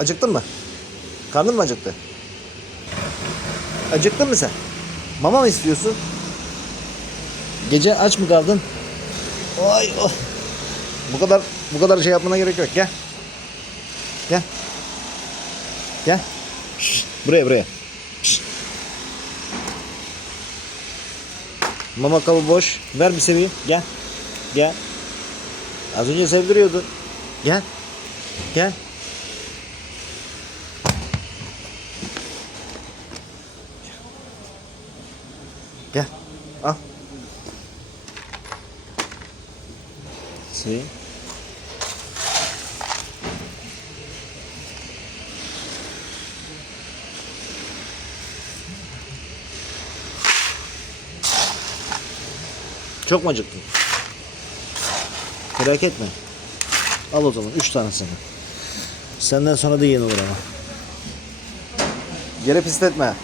Acıktın mı? Karnın mı acıktı? Acıktın mı sen? Mama mı istiyorsun? Gece aç mı kaldın? Ay oh. Bu kadar bu kadar şey yapmana gerek yok. Gel. Gel. Gel. Şşt, buraya buraya. Şşt. Mama kabı boş. Ver bir seveyim. Gel. Gel. Az önce sevdiriyordun. Gel. Gel. Gel. Al. Seveyim. Çok mu acıktın? Merak etme. Al o zaman. Üç tane sana. Senden sonra da yeni olur ama. Yere pisletme.